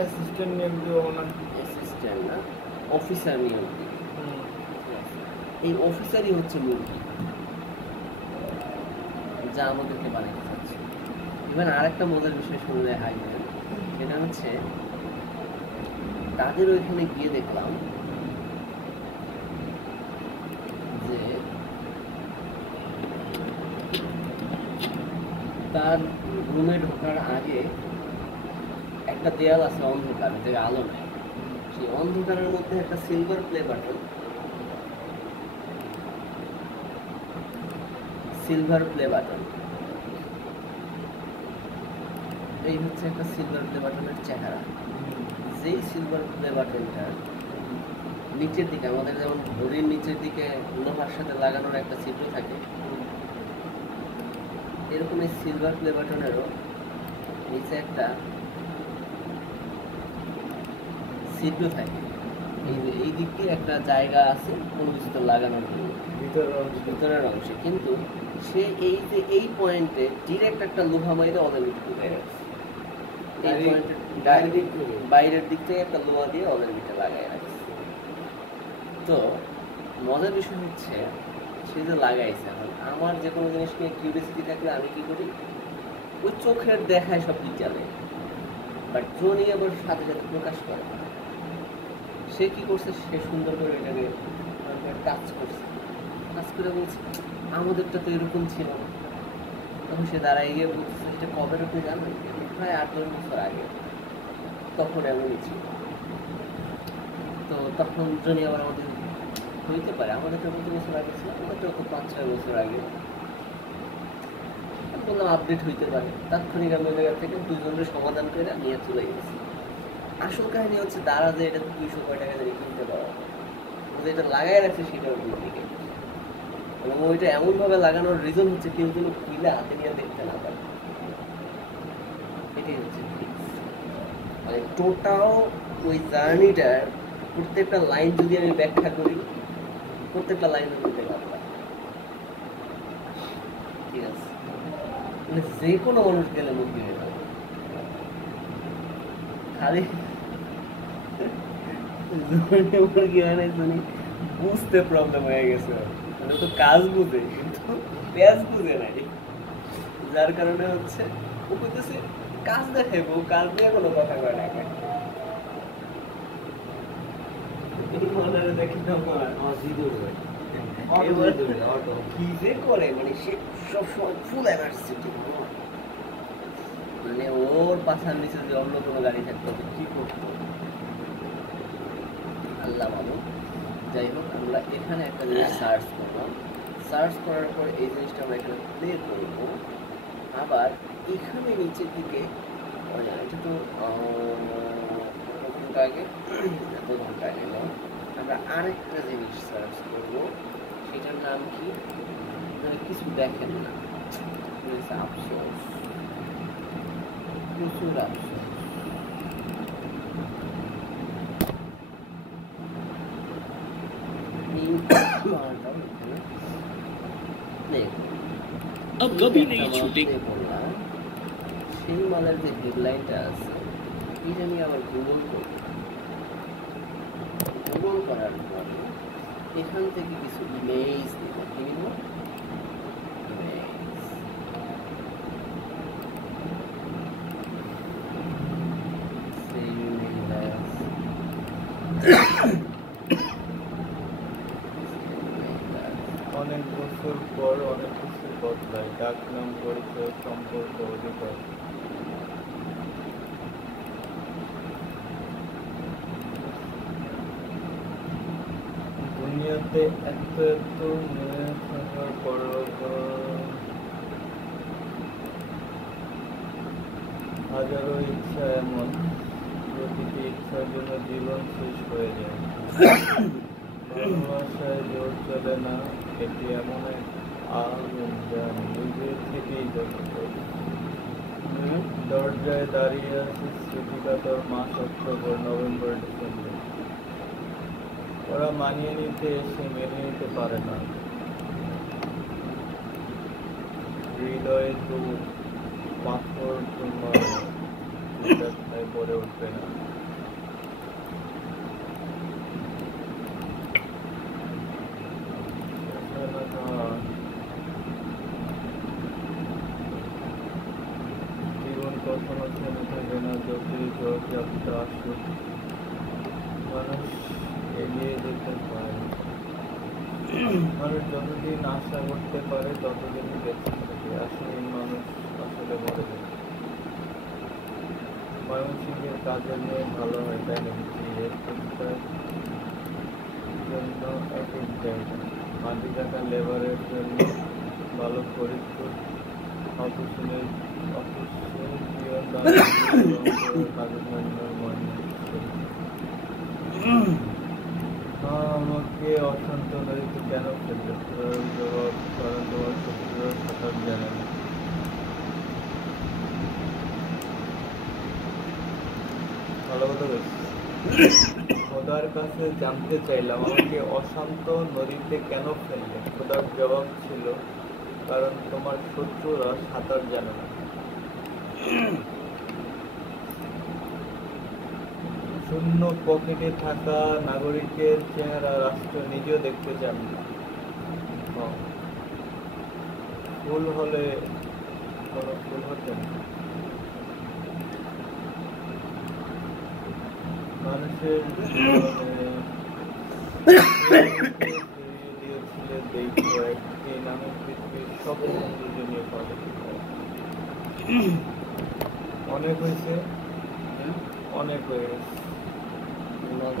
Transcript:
Assistant নিয়োগ দিব না, অ্যাসিস্ট্যান্ট না, অফিসার নিয়োগ দিব। এই অফিসারই হচ্ছে মুরগি যা আমাদেরকে বানাতে চাচ্ছে। ইভেন আরেকটা মজার বিষয় শুনলে হাসবেন, সেটা হচ্ছে তাদের ওইখানে গিয়ে দেখলাম যে তার রুমে ঢোকার আগে একটা দেয়াল আছে অন্ধকার, যে আলো নেই, সেই অন্ধকারের মধ্যে একটা silver play button, silver play button, এই হচ্ছে একটা সিলভার প্লে বাটনের চেহারা। যেই সিলভার প্লে বাটনটা নিচের দিকে, আমাদের যেমন ঘড়ির নিচের দিকে লোহার সাথে লাগানোর একটা ছিদ্র থাকে, এরকম এই সিলভার প্লে বাটনেরও নিচে একটা ছিদ্র থাকে। এই দিক দিয়ে একটা জায়গা আছে কোনো কিছুতে লাগানোর জন্য ভিতরের অংশে, কিন্তু সে এই যে এই পয়েন্টে ডিরেক্ট একটা লোহা মাইরে অলরেডি ঢুকে গেছে। এই পয়েন্টে বাইরের দিক থেকে একটা লোহা দিয়ে অলরেডি লাগাই রাখছে। তো মজার বিষয় হচ্ছে সে যে লাগাইছে, এখন আমার যে কোনো জিনিস নিয়ে কিউরিয়াসিটি থাকলে আমি কি করি, ওই চোখের দেখায় সব ডিটেলে, বাট জনি আবার সাথে সাথে প্রকাশ করে। সে কি করছে, সে সুন্দর করে এটাকে কাজ করছে, কাজ করে বলছে আমাদেরটা তো এরকম ছিল না। তখন সে দাঁড়ায় গিয়ে বলছে এটা কবে আপনি জানেন, প্রায় 8-10 বছর আগে, তখন এমনই ছিল। তো তখন জনি আবার আমাদের হইতে পারে আমাদেরটা কত বছর আগে ছিল, আমাদেরটা তো 5-6 বছর আগে। বললাম আপডেট হইতে পারে। তাৎক্ষণিক আমি জায়গা থেকে দুজনের সমাধান করে নিয়ে চলে গেছি। আসল কাহিনী হচ্ছে তারা যে এটা 200 কয় টাকা দিয়ে কিনতে পারো, যেটা লাগাই রাখছে সেটাও দিকে, এবং ওইটা এমনভাবে লাগানোর রিজন হচ্ছে কেউ যেন খুলে হাতে নিয়ে দেখতে না পারে। এটাই হচ্ছে মানে টোটাল ওই জার্নিটার প্রত্যেকটা লাইন যদি আমি ব্যাখ্যা করি, প্রত্যেকটা লাইন বলতে পারতাম। ঠিক আছে, মানে যে কোনো মানুষ গেলে মুক্তি হয়ে যাবে। খালি মুরগি হয় না, বুঝতে প্রবলেম হয়ে গেছে, মানে তো কাজ বুঝে কিন্তু পেঁয়াজ বুঝে নাই, যার কারণে হচ্ছে ও কইতেছে কাজ দেখাইবো, কাজ দিয়ে কোনো কথা কয় না। কি যে করে, মানে সে সবসময় ফুল এনার্জেটিক, মানে ওর পাশার নিচে যে অন্য কোনো গাড়ি থাকতো কি করতো আল্লাহ ভালো। যাই হোক, আমরা এখানে একটা জিনিস সার্চ করলাম, সার্চ করার পর এই জিনিসটা আমরা এখানে প্লে করবো। আবার এখানে নিচের দিকে এটা তো ঘন্টা আগে, এত ঘন্টা আগে আমরা আরেকটা জিনিস সার্চ করবো, সেটার নাম কি, মানে কিছু দেখেন না, আফসোস, প্রচুর আফসোস। अब कभी नहीं छूटेगी। সেই মালের যে হেডলাইনটা আছে এটা নিয়ে আবার গুগল করব, গুগল করার পরে এখান থেকে কিছু ইমেজ নেব। কি নেব? অনেক বছর পর অনেক কিছু বদলায়, ডাক নাম, পরিচয়, সম্পর্ক, অধিকার। দুনিয়াতে এত এত মেয়ে থাকার পরেও হাজারো ইচ্ছা এমন, প্রতিটি ইচ্ছার জন্য জীবন শেষ হয়ে যায়। ভালোবাসায় জোর চলে না, এটি এমন এক আগুন যা নিজের থেকেই জ্বলতে। দরজায় দাঁড়িয়ে আছে স্মৃতিকাতর মাস, অক্টোবর, নভেম্বর, ডিসেম্বর। ওরা মানিয়ে নিতে এসে মেনে নিতে পারে না। হৃদয়ে তো পাথর তোমার পরে উঠবে না। জীবন কখনো থেমে থাকে না, যতই ঝড় আসুক মানুষ এগিয়ে যেতে পারে। মানুষ যতদিন আশা করতে পারে ততদিনই বেঁচে থাকে। আসলে মানুষ আসলে মরে যায়। ময়মনসিংহের কাজের মেয়ে ভালো হয়, তাই নাকি? এর প্রত্যেকটার জন্য এক এক জায়গা। মাটি কাটা লেবারের জন্য ভালো ফরিদপুর অফিসের পিয়ন কাগজ মান্নার আমাকে অশান্ত নদীতে কেন ফেললে? জবাব, কারণ তোমার শত্রুরা সাঁতার জানে না। ভালো কথা বলছি। খোদার কাছে জানতে চাইলাম আমাকে অশান্ত নদীতে কেন ফেললে? খোদার জবাব ছিল, কারণ তোমার শত্রুরা সাঁতার জানে না। শূন্য পকেটে থাকা নাগরিকের চেহারা রাষ্ট্র নিজেও দেখতে চান না। ফুল হলে কোনো ফুল হতেন। মানুষের দিয়েছিলে দেখো একটি নামে পৃথিবীর সব সৌন্দর্য পাবে। অনেক হয়েছে, অনেক হয়ে গেছে।